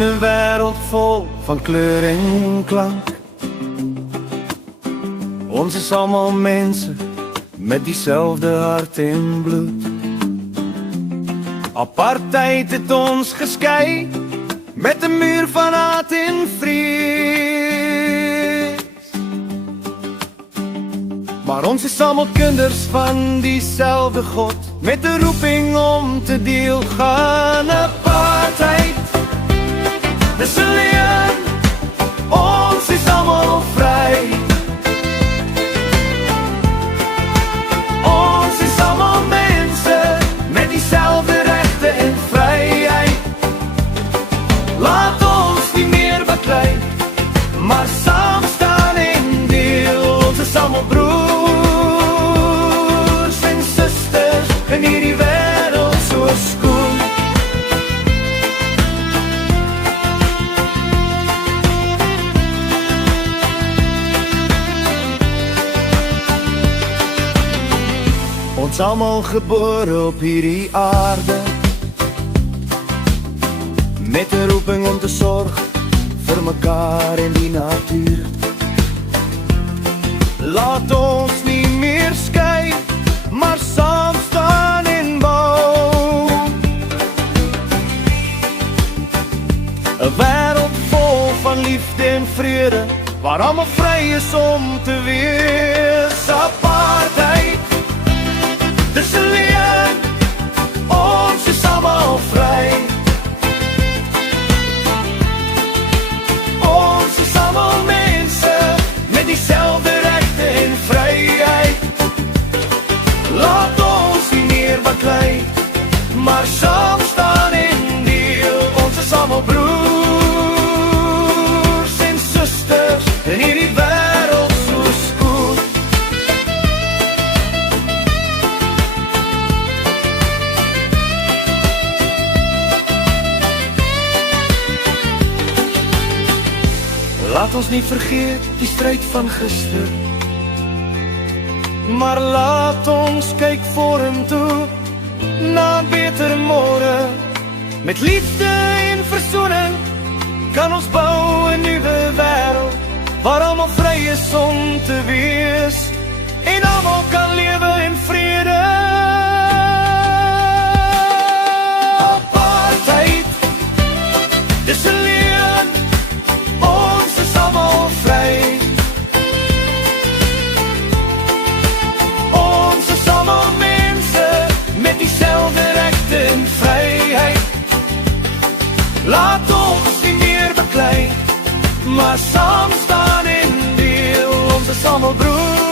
in 'n wêreld vol van kleur en klank. Ons is almal mense met dieselfde hart en bloed. Apartheid het ons geskei met 'n muur van haat en vrees. Maar ons is almal kinders van dieselfde God, met 'n roeping om te deel gaan. Apartheid, dis 'n leuen, ons is almal vry. Ons is almal mense met dieselfde regte en vryheid. Laat ons nie meer baklei, maar saam staan en deel. Ons is almal broers en susters in hierdie wêreld so skoon. Ons almal gebore op hierdie aarde met 'n roeping om te sorg vir mekaar en die natuur. Laat ons nie meer skei, maar saam staan en bou 'n wêreld vol van liefde en vrede, waar almal vry is om te wees. Apartheid, dis 'n leuen, ons is almal vry. Ons is almal mense met dieselfde regte en vryheid. Laat ons nie meer baklei, maar saam staan en deel. Ons is almal broers en susters in hierdie wêreld so skoon. Laat ons nie vergeet die stryd van gister, maar laat ons kyk vorentoe na 'n beter môre. Met liefde en versoening kan ons bou 'n nuwe wêreld, waar almal vry is om te wees en almal kan lewe in vrede. Apartheid, dis 'n leuen, ons is almal vry. Ons is almal mense met dieselfde regte en vryheid. Laat ons nie meer baklei, maar saam staan en deel. Ons is almal broers